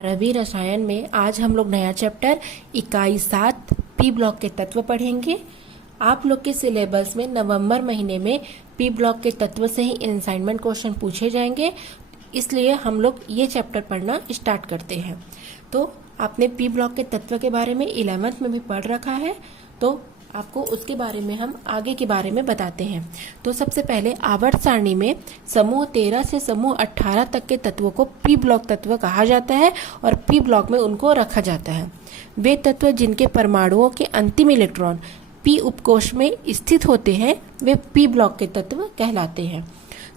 रवि रसायन में आज हम लोग नया चैप्टर इकाई 7 पी ब्लॉक के तत्व पढ़ेंगे। आप लोग के सिलेबस में नवंबर महीने में पी ब्लॉक के तत्व से ही असाइनमेंट क्वेश्चन पूछे जाएंगे, इसलिए हम लोग ये चैप्टर पढ़ना स्टार्ट करते हैं। तो आपने पी ब्लॉक के तत्व के बारे में 11th में भी पढ़ रखा है, तो आपको उसके बारे में हम आगे के बारे में बताते हैं। तो सबसे पहले आवर्त सारणी में समूह 13 से समूह 18 तक के तत्वों को पी ब्लॉक तत्व कहा जाता है और पी ब्लॉक में उनको रखा जाता है। वे तत्व जिनके परमाणुओं के अंतिम इलेक्ट्रॉन पी उपकोष में स्थित होते हैं वे पी ब्लॉक के तत्व कहलाते हैं।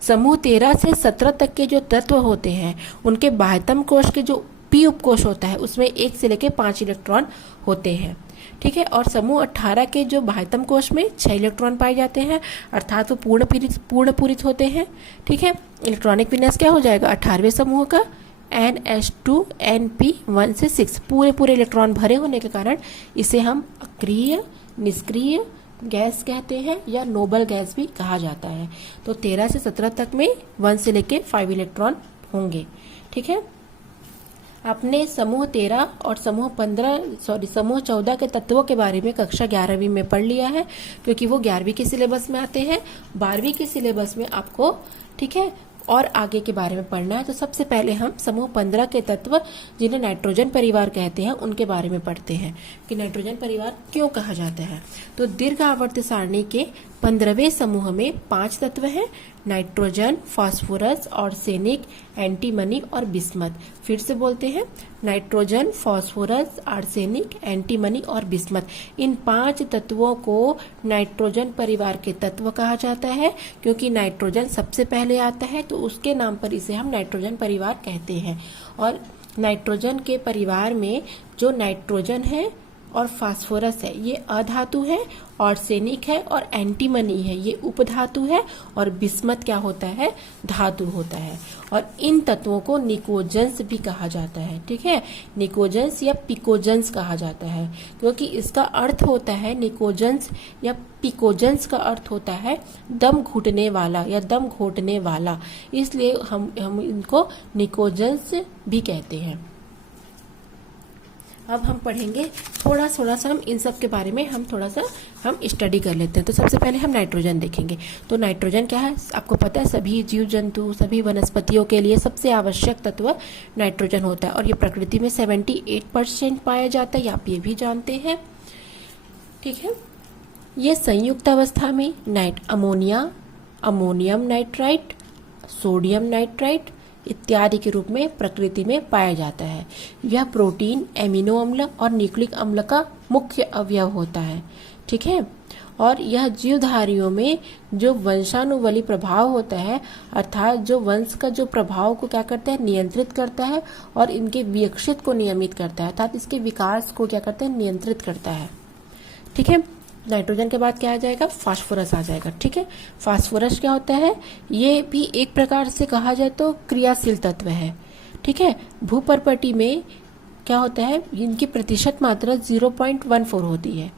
समूह 13 से 17 तक के जो तत्व होते हैं उनके बाह्यतम कोश के जो पी उपकोष होता है उसमें 1 से लेकर 5 इलेक्ट्रॉन होते हैं, ठीक है। और समूह 18 के जो बाह्यतम कोश में 6 इलेक्ट्रॉन पाए जाते हैं, अर्थात वो पूर्ण पूरित होते हैं, ठीक है। इलेक्ट्रॉनिक विन्यास क्या हो जाएगा 18वें समूह का NH2 NP1 से 6 पूरे इलेक्ट्रॉन भरे होने के कारण इसे हम अक्रिय निष्क्रिय गैस कहते हैं या नोबल गैस भी कहा जाता है। तो 13 से 17 तक में 1 से लेके 5 इलेक्ट्रॉन होंगे, ठीक है। आपने समूह 13 और समूह 14 के तत्वों के बारे में कक्षा 11वीं में पढ़ लिया है, क्योंकि वो 11वीं के सिलेबस में आते हैं। 12वीं के सिलेबस में आपको, ठीक है, और आगे के बारे में पढ़ना है। तो सबसे पहले हम समूह 15 के तत्व जिन्हें नाइट्रोजन परिवार कहते हैं उनके बारे में पढ़ते हैं कि नाइट्रोजन परिवार क्यों कहा जाता है। तो दीर्घ आवर्त सारणी के 15वें समूह में 5 तत्व हैं, नाइट्रोजन, फास्फोरस, आर्सेनिक, एंटीमनी और बिस्मथ। फिर से बोलते हैं, नाइट्रोजन, फास्फोरस, आर्सेनिक, एंटीमनी और बिस्मथ। इन 5 तत्वों को नाइट्रोजन परिवार के तत्व कहा जाता है, क्योंकि नाइट्रोजन सबसे पहले आता है तो उसके नाम पर इसे हम नाइट्रोजन परिवार कहते हैं। और नाइट्रोजन के परिवार में जो नाइट्रोजन है और फास्फोरस है ये अधातु है, आर्सेनिक है और एंटीमनी है ये उपधातु है, और बिस्मथ क्या होता है धातु होता है। और इन तत्वों को निकोजेंस भी कहा जाता है, ठीक है। निकोजेंस या पिकोजेंस कहा जाता है, क्योंकि इसका अर्थ होता है निकोजेंस या पिकोजेंस का अर्थ होता है दम घुटने वाला या दम घोटने वाला, इसलिए हम इनको निकोजेंस भी कहते हैं। अब हम पढ़ेंगे थोड़ा सा हम इन सब के बारे में थोड़ा सा स्टडी कर लेते हैं। तो सबसे पहले हम नाइट्रोजन देखेंगे। तो नाइट्रोजन क्या है आपको पता है, सभी जीव जंतु सभी वनस्पतियों के लिए सबसे आवश्यक तत्व नाइट्रोजन होता है और ये प्रकृति में 78% पाया जाता है, आप ये भी जानते हैं, ठीक है। ये संयुक्त अवस्था में ammonia, ammonium nitrite, sodium nitrite इत्यादि के रूप में प्रकृति में पाया जाता है। यह प्रोटीन, एमिनो अम्ल और न्यूक्लिक अम्ल का मुख्य अवयव होता है, ठीक है। और यह जीवधारियों में जो वंशानुवली प्रभाव होता है, अर्थात जो वंश का जो प्रभाव को क्या करता है नियंत्रित करता है और इनके विकसित को नियमित करता है, अर्थात इसके विकास को क्या करता है नियंत्रित करता है, ठीक है। नाइट्रोजन के बाद क्या आ जाएगा फास्फोरस आ जाएगा, ठीक है। फास्फोरस क्या होता है, ये भी एक प्रकार से कहा जाए तो क्रियाशील तत्व है, ठीक है। भूपर्पटी में क्या होता है इनकी प्रतिशत मात्रा 0.14 होती है।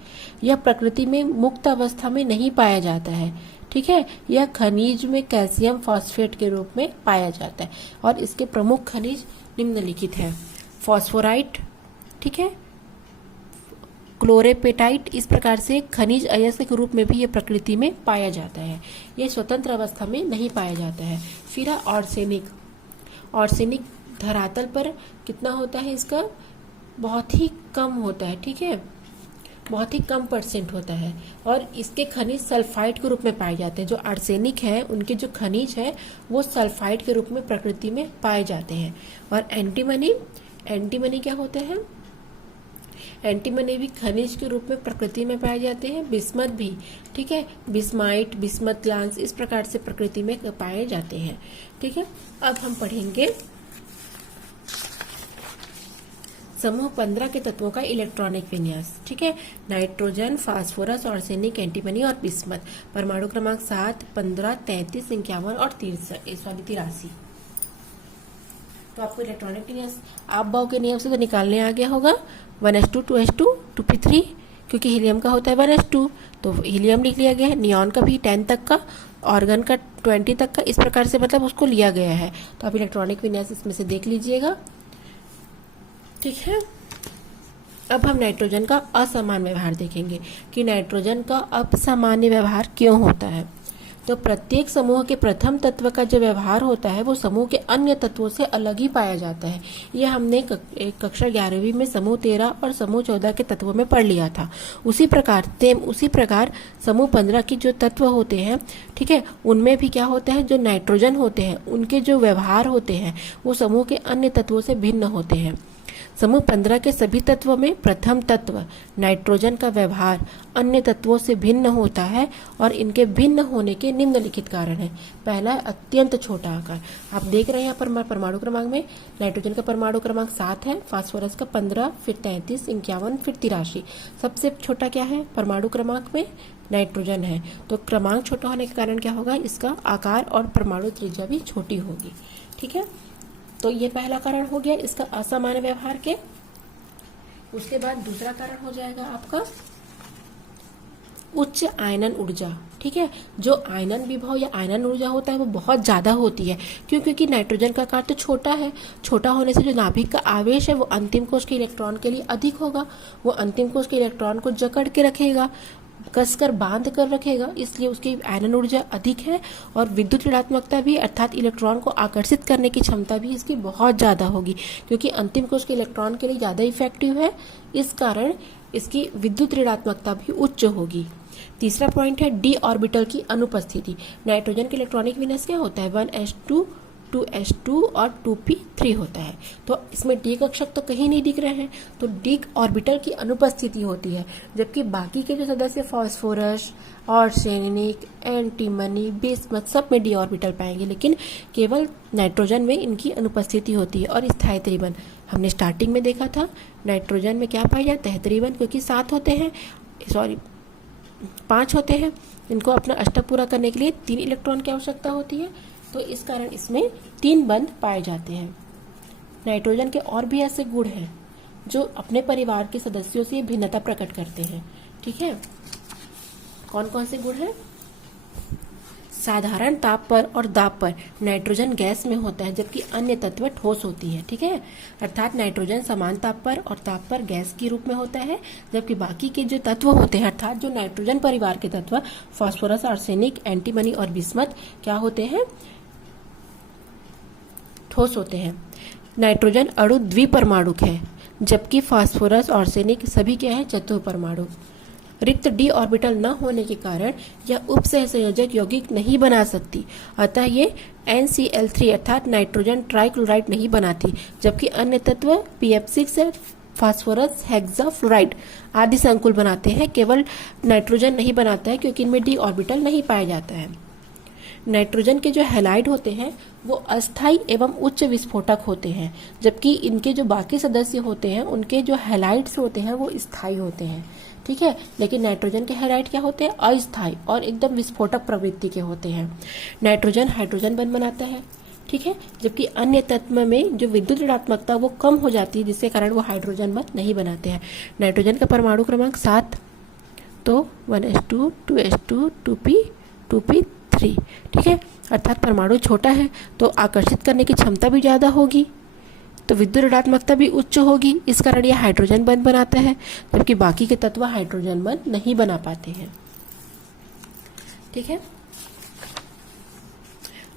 यह प्रकृति में मुक्त अवस्था में नहीं पाया जाता है, ठीक है। यह खनिज में कैल्शियम फॉस्फेट के रूप में पाया जाता है और इसके प्रमुख खनिज निम्नलिखित है, फॉस्फोराइट, ठीक है, क्लोरेपेटाइट। इस प्रकार से खनिज अयस्क के रूप में भी ये प्रकृति में पाया जाता है, ये स्वतंत्र अवस्था में नहीं पाया जाता है। फिर आर्सेनिक, आर्सेनिक धरातल पर कितना होता है इसका बहुत ही कम होता है, ठीक है, बहुत ही कम % होता है और इसके खनिज सल्फाइड के रूप में पाए जाते हैं। जो आर्सेनिक है उनके जो खनिज है वो सल्फाइड के रूप में प्रकृति में पाए जाते हैं। और एंटीमनी, एंटीमनी क्या होता है, एंटीमनी भी खनिज के रूप में प्रकृति में पाए जाते हैं। बिस्मथ भी, ठीक है, बिस्माइट, बिस्मथ ग्लांस इस प्रकार से प्रकृति में पाए जाते हैं, ठीक है। अब हम पढ़ेंगे समूह 15 के तत्वों का इलेक्ट्रॉनिक विन्यास, ठीक है। नाइट्रोजन, फास्फोरस, आर्सेनिक, एंटीमनी और बिस्मथ। परमाणु क्रमांक 7, 15, 33, 51 और 83। तो आपको इलेक्ट्रॉनिक विन्यास आप बाव के नियम से तो निकालने आ गया होगा। 1s2 2s2 2p3, क्योंकि हीलियम का होता है 1s2 तो हीलियम लिख लिया गया है। नियॉन का भी 10 तक का, ऑर्गन का 20 तक का, इस प्रकार से मतलब उसको लिया गया है। तो आप इलेक्ट्रॉनिक विन्यास इसमें से देख लीजिएगा। ठीक है। अब हम नाइट्रोजन का असमान व्यवहार देखेंगे कि नाइट्रोजन का असामान्य व्यवहार क्यों होता है। तो प्रत्येक समूह के प्रथम तत्व का जो व्यवहार होता है वो समूह के अन्य तत्वों से अलग ही पाया जाता है। ये हमने कक्षा 11वीं में समूह 13 और समूह 14 के तत्वों में पढ़ लिया था। उसी प्रकार समूह 15 की जो तत्व होते हैं, ठीक है, उनमें भी क्या होता है, जो नाइट्रोजन होते हैं उनके जो व्यवहार होते हैं वो समूह के अन्य तत्वों से भिन्न होते हैं। समूह 15 के सभी तत्वों में प्रथम तत्व नाइट्रोजन का व्यवहार अन्य तत्वों से भिन्न होता है और इनके भिन्न होने के निम्नलिखित कारण हैं। पहला है अत्यंत छोटा आकार। आप देख रहे हैं यहाँ पर परमाणु क्रमांक में नाइट्रोजन का परमाणु क्रमांक 7 है, फास्फोरस का 15, फिर 33, 51, फिर 83। सबसे छोटा क्या है परमाणु क्रमांक में? नाइट्रोजन है। तो क्रमांक छोटा होने के कारण क्या होगा, इसका आकार और परमाणु त्रिज्या भी छोटी होगी। ठीक है, तो ये पहला कारण हो गया इसका असामान्य व्यवहार के। उसके बाद दूसरा कारण हो जाएगा आपका उच्च आयनन ऊर्जा। ठीक है, जो आयनन विभव या आयनन ऊर्जा होता है वो बहुत ज्यादा होती है। क्योंकि नाइट्रोजन का आकार तो छोटा है, छोटा होने से जो नाभिक का आवेश है वो अंतिम कोश के इलेक्ट्रॉन के लिए अधिक होगा। वो अंतिम कोश के इलेक्ट्रॉन को जकड़ के रखेगा, कसकर बांध कर रखेगा, इसलिए उसकी आयनन ऊर्जा अधिक है और विद्युत ऋणात्मकता भी अर्थात इलेक्ट्रॉन को आकर्षित करने की क्षमता भी इसकी बहुत ज्यादा होगी। क्योंकि अंतिम कोश के इलेक्ट्रॉन के लिए ज्यादा इफेक्टिव है, इस कारण इसकी विद्युत ऋणात्मकता भी उच्च होगी। तीसरा पॉइंट है डी ऑर्बिटल की अनुपस्थिति। नाइट्रोजन के इलेक्ट्रॉनिक विन्यास क्या होता है? 1s2 2s2 और 2p3 होता है। तो इसमें डी कक्षक तो कहीं नहीं दिख रहे हैं, तो डी ऑर्बिटल की अनुपस्थिति होती है। जबकि बाकी के जो सदस्य फास्फोरस, आर्सेनिक, एंटीमनी, बिस्मथ सब में डी ऑर्बिटल पाएंगे, लेकिन केवल नाइट्रोजन में इनकी अनुपस्थिति होती है। और स्थायी त्रिबंध हमने स्टार्टिंग में देखा था, नाइट्रोजन में क्या पाया जाता है? त्रिबंध, क्योंकि 7 होते हैं, 5 होते हैं। इनको अपना अष्टक पूरा करने के लिए 3 इलेक्ट्रॉन की आवश्यकता होती है, तो इस कारण इसमें 3 बंध पाए जाते हैं। नाइट्रोजन के और भी ऐसे गुण हैं जो अपने परिवार के सदस्यों से भिन्नता प्रकट करते हैं। ठीक है, कौन कौन से गुण हैं? साधारण ताप पर और दाब पर नाइट्रोजन गैस में होता है, जबकि अन्य तत्व ठोस होती है। ठीक है, अर्थात नाइट्रोजन समान ताप पर और ताप पर गैस के रूप में होता है, जबकि बाकी के जो तत्व होते हैं अर्थात जो नाइट्रोजन परिवार के तत्व फास्फोरस, आर्सेनिक, एंटीमनी और बिस्मथ क्या होते हैं? ठोस होते हैं। नाइट्रोजन अणु द्विपरमाणुक है, जबकि फास्फोरस, आर्सेनिक सभी क्या है? चतुर्परमाणु। रिक्त डी ऑर्बिटल न होने के कारण यह उपसहसंयोजक यौगिक नहीं बना सकती, अतः ये NCl3 अर्थात नाइट्रोजन ट्राइक्लोराइड नहीं बनाती। जबकि अन्य तत्व PF6 है, फास्फोरस, हेक्साफ्लोराइड आदि संकुल बनाते हैं, केवल नाइट्रोजन नहीं बनाता है क्योंकि इनमें डी ऑर्बिटल नहीं पाया जाता है। नाइट्रोजन के जो हैलाइड होते हैं वो अस्थायी एवं उच्च विस्फोटक होते हैं, जबकि इनके जो बाकी सदस्य होते हैं उनके जो हैलाइड्स होते हैं वो स्थायी होते हैं। ठीक है, लेकिन नाइट्रोजन के हैलाइड क्या होते हैं? अस्थायी और एकदम विस्फोटक प्रवृत्ति के होते हैं। नाइट्रोजन हाइड्रोजन बंध बनाता है, ठीक है, जबकि अन्य तत्व में जो विद्युत ऋणात्मकता वो कम हो जाती है, जिसके कारण वो हाइड्रोजन बंध नहीं बनाते हैं। नाइट्रोजन का परमाणु क्रमांक 7, तो 1s2 2s2 2p3। ठीक है, अर्थात परमाणु छोटा है तो आकर्षित करने की क्षमता भी ज्यादा होगी, तो विद्युत ऋणात्मकता भी उच्च होगी, इस कारण यह हाइड्रोजन बंध बनाता है, जबकि बाकी के तत्व हाइड्रोजन बंध नहीं बना पाते हैं। ठीक है,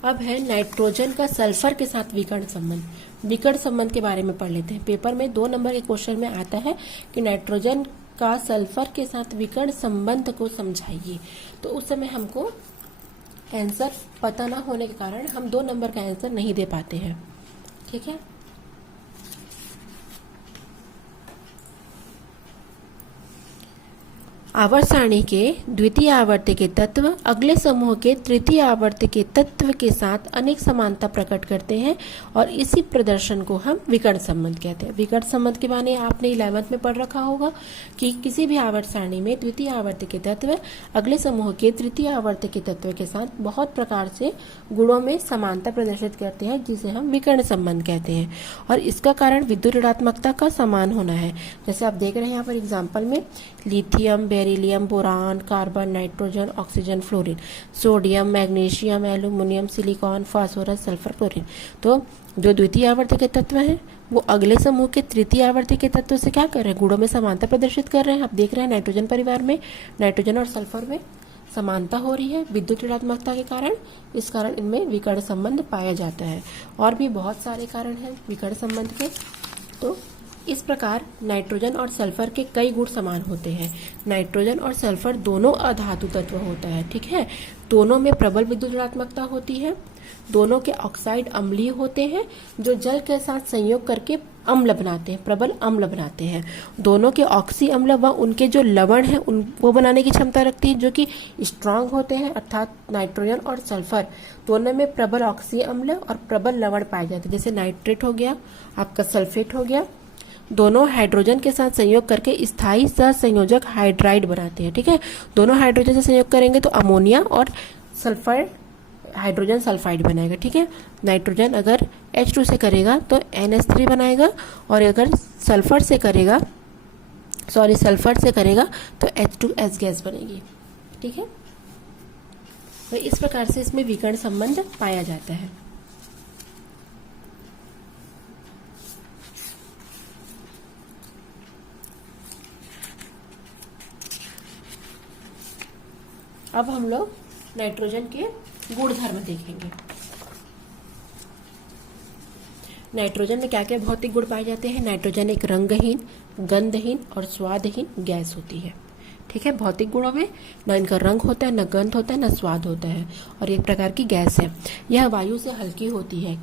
अब है नाइट्रोजन का सल्फर के साथ विकर्ण संबंध। विकर्ण संबंध के बारे में पढ़ लेते हैं। पेपर में 2 नंबर के क्वेश्चन में आता है कि नाइट्रोजन का सल्फर के साथ विकर्ण संबंध को समझाइए। तो उस समय हमको आंसर पता ना होने के कारण हम 2 नंबर का आंसर नहीं दे पाते हैं। ठीक है, आवर्त सारणी के द्वितीय आवर्त के तत्व अगले समूह के तृतीय आवर्त के तत्व के साथ अनेक समानता प्रकट करते हैं और इसी प्रदर्शन को हम विकर्ण संबंध कहते हैं। विकर्ण संबंध के माने आपने 11th में पढ़ रखा होगा कि किसी भी आवर्त सारणी में द्वितीय आवर्त के तत्व अगले समूह के तृतीय आवर्त के तत्व के साथ बहुत प्रकार से गुणों में समानता प्रदर्शित करते हैं, जिसे हम विकर्ण संबंध कहते हैं। और इसका कारण विद्युत ऋणात्मकता का समान होना है। जैसे आप देख रहे हैं यहाँ पर एग्जाम्पल में lithium, beryllium, boron, carbon, nitrogen, oxygen, fluorine, sodium, magnesium, aluminium, silicon, phosphorus, sulphur, chlorine. तो जो द्वितीय आवर्ती के तत्व हैं वो अगले समूह के तृतीय आवर्ती के तत्व से क्या कर रहे हैं, गुणों में समानता प्रदर्शित कर रहे हैं। आप देख रहे हैं नाइट्रोजन परिवार में नाइट्रोजन और सल्फर में समानता हो रही है विद्युत ऋणात्मकता के कारण। इस कारण इनमें विकर्ण संबंध पाया जाता है। और भी बहुत सारे कारण हैं विकर्ण संबंध के। तो इस प्रकार नाइट्रोजन और सल्फर के कई गुण समान होते हैं। नाइट्रोजन और सल्फर दोनों अधातु तत्व होता है, ठीक है। दोनों में प्रबल विद्युत ऋणात्मकता होती है। दोनों के ऑक्साइड अम्लीय होते हैं जो जल के साथ संयोग करके अम्ल बनाते हैं, प्रबल अम्ल बनाते हैं। दोनों के ऑक्सी अम्ल व उनके जो लवण है वो बनाने की क्षमता रखती है जो कि स्ट्रांग होते हैं। अर्थात नाइट्रोजन और सल्फर दोनों में प्रबल ऑक्सी अम्ल और प्रबल लवण पाए जाते हैं। जैसे नाइट्रेट हो गया, आपका सल्फेट हो गया। दोनों हाइड्रोजन के साथ संयोग करके स्थायी सहसंयोजक हाइड्राइड बनाते हैं, ठीक है। दोनों हाइड्रोजन से संयोग करेंगे तो अमोनिया और सल्फर हाइड्रोजन सल्फाइड बनेगा, ठीक है। नाइट्रोजन अगर H2 से करेगा तो NH3 बनाएगा और अगर सल्फर से करेगा तो H2S गैस बनेगी, ठीक है। तो इस प्रकार से इसमें विकर्ण संबंध पाया जाता है। अब हम लोग नाइट्रोजन के गुणधर्म देखेंगे। नाइट्रोजन में क्या क्या भौतिक गुण पाए जाते हैं। नाइट्रोजन एक रंगहीन, गंधहीन और स्वादहीन गैस होती है, ठीक है। भौतिक गुणों में न इनका रंग होता है, न गंध होता है, न स्वाद होता है और एक प्रकार की गैस है। यह वायु से हल्की होती है।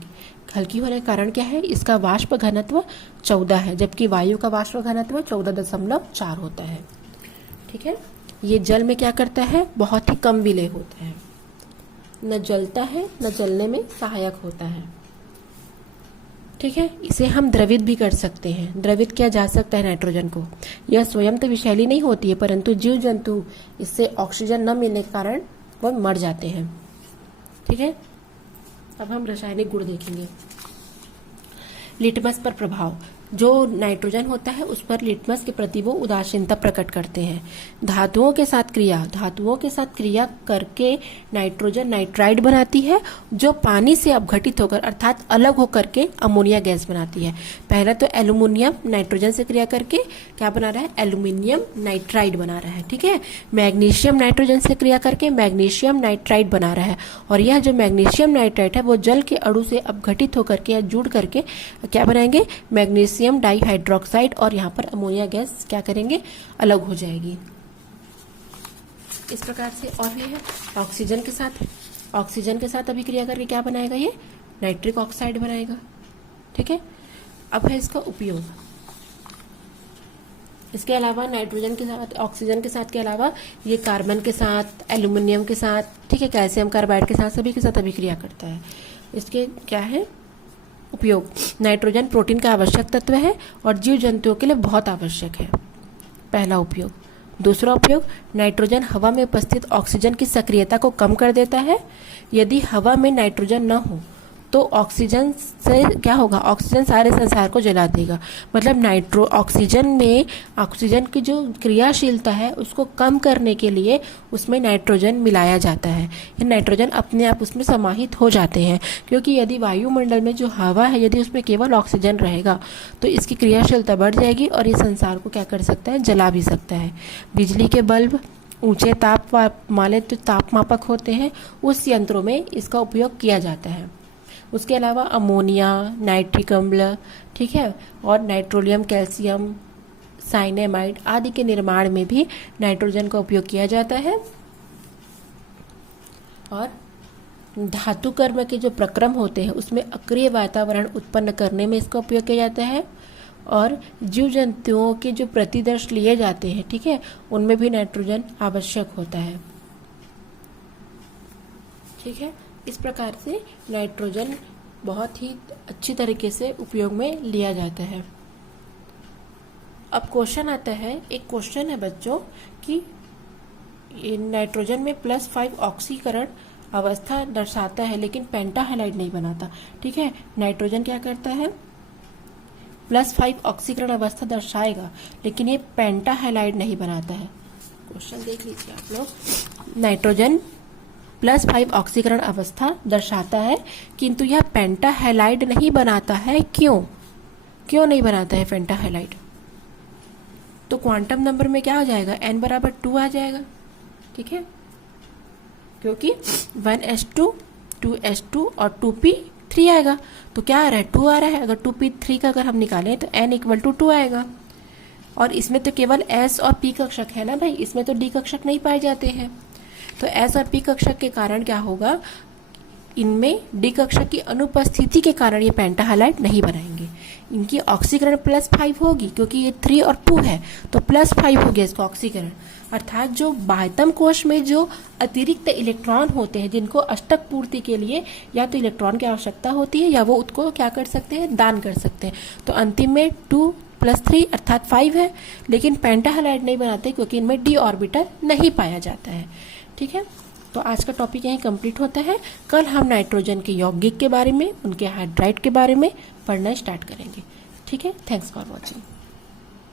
हल्की होने का कारण क्या है, इसका वाष्प घनत्व 14 है जबकि वायु का वाष्प घनत्व 14.4 होता है, ठीक है। ये जल में क्या करता है, बहुत ही कम विलेय होता है, न जलता है न जलने में सहायक होता है, ठीक है। इसे हम द्रवित भी कर सकते हैं, द्रवित किया जा सकता है नाइट्रोजन को। यह स्वयं तो विषैली नहीं होती है परंतु जीव जंतु इससे ऑक्सीजन न मिलने के कारण वह मर जाते हैं, ठीक है। अब हम रासायनिक गुण देखेंगे। लिटमस पर प्रभाव। जो नाइट्रोजन होता है उस पर लिटमस के प्रति वो उदासीनता प्रकट करते हैं। धातुओं के साथ क्रिया करके नाइट्रोजन नाइट्राइड बनाती है जो पानी से अपघटित होकर अर्थात अलग होकर के अमोनिया गैस बनाती है। पहला तो एल्यूमिनियम नाइट्रोजन से क्रिया करके क्या बना रहा है, एल्यूमिनियम नाइट्राइड बना रहा है, ठीक है। मैग्नीशियम नाइट्रोजन से क्रिया करके मैग्नीशियम नाइट्राइड बना रहा है और यह जो मैग्नीशियम नाइट्राइड है वो जल के अणु से अपघटित होकर के या जुड़ करके क्या बनाएंगे, मैग्नीशियम डाइहाइड्रोक्साइड और यहाँ पर अमोनिया गैस क्या करेंगे, अलग हो जाएगी। इस प्रकार से और भी है ऑक्सीजन के साथ अभिक्रिया करके क्या बनाएगा, ये नाइट्रिक ऑक्साइड बनाएगा, ठीक है। अब है इसका उपयोग। इसके अलावा नाइट्रोजन के साथ ऑक्सीजन के साथ के अलावा ये कार्बन के साथ, एल्यूमिनियम के साथ, ठीक है, कैल्शियम कार्बाइड के साथ सभी के साथ अभिक्रिया करता है। इसके क्या है उपयोग। नाइट्रोजन प्रोटीन का आवश्यक तत्व है और जीव जंतुओं के लिए बहुत आवश्यक है, पहला उपयोग। दूसरा उपयोग, नाइट्रोजन हवा में उपस्थित ऑक्सीजन की सक्रियता को कम कर देता है। यदि हवा में नाइट्रोजन न हो तो ऑक्सीजन से क्या होगा, ऑक्सीजन सारे संसार को जला देगा। मतलब ऑक्सीजन की जो क्रियाशीलता है उसको कम करने के लिए उसमें नाइट्रोजन मिलाया जाता है। ये नाइट्रोजन अपने आप उसमें समाहित हो जाते हैं क्योंकि यदि वायुमंडल में जो हवा है यदि उसमें केवल ऑक्सीजन रहेगा तो इसकी क्रियाशीलता बढ़ जाएगी और ये संसार को क्या कर सकता है, जला भी सकता है। बिजली के बल्ब, ऊंचे ताप वाले जो तापमापक होते हैं उस यंत्रों में इसका उपयोग किया जाता है। उसके अलावा अमोनिया, नाइट्रिक अम्ल, ठीक है, और नाइट्रोलियम, कैल्शियम, साइनेमाइड आदि के निर्माण में भी नाइट्रोजन का उपयोग किया जाता है। और धातु कर्म के जो प्रक्रम होते हैं उसमें अक्रिय वातावरण उत्पन्न करने में इसका उपयोग किया जाता है। और जीव जंतुओं के जो प्रतिदर्श लिए जाते हैं, ठीक है, उनमें भी नाइट्रोजन आवश्यक होता है, ठीक है। इस प्रकार से नाइट्रोजन बहुत ही अच्छी तरीके से उपयोग में लिया जाता है। अब क्वेश्चन आता है, एक क्वेश्चन है बच्चों कि नाइट्रोजन में +5 ऑक्सीकरण अवस्था दर्शाता है लेकिन पेंटाहाइलाइड नहीं बनाता, ठीक है। नाइट्रोजन क्या करता है, +5 ऑक्सीकरण अवस्था दर्शाएगा लेकिन ये पेंटाहाइलाइड नहीं बनाता है। क्वेश्चन देख लीजिए आप लोग। नाइट्रोजन +5 ऑक्सीकरण अवस्था दर्शाता है किंतु यह पेंटाहेलाइड नहीं बनाता है, क्यों? क्यों नहीं बनाता है पेंटाहेलाइड? तो क्वांटम नंबर में क्या आ जाएगा, n बराबर 2 आ जाएगा, ठीक है, क्योंकि 1s2 2s2 और 2p3 आएगा। तो क्या आ रहा है, 2 आ रहा है। अगर 2p3 का अगर हम निकालें तो n = 2 आएगा। और इसमें तो केवल s और p कक्षक है ना भाई, इसमें तो d कक्षक नहीं पाए जाते हैं। तो s और p कक्षक के कारण क्या होगा, इनमें d कक्षक की अनुपस्थिति के कारण ये पेंटाहेलाइड नहीं बनाएंगे। इनकी ऑक्सीकरण +5 होगी क्योंकि ये 3 और 2 है, तो +5 हो गया इसका ऑक्सीकरण। अर्थात जो बाह्यतम कोश में जो अतिरिक्त इलेक्ट्रॉन होते हैं, जिनको अष्टक पूर्ति के लिए या तो इलेक्ट्रॉन की आवश्यकता होती है या वो उसको क्या कर सकते हैं, दान कर सकते हैं। तो अंतिम में 2 + 3 अर्थात 5 है, लेकिन पेंटाहेलाइड नहीं बनाते क्योंकि इनमें d ऑर्बिटल नहीं पाया जाता है, ठीक है। तो आज का टॉपिक यहीं कंप्लीट होता है। कल हम नाइट्रोजन के यौगिक के बारे में, उनके हाइड्राइड के बारे में पढ़ना स्टार्ट करेंगे, ठीक है। Thanks for watching.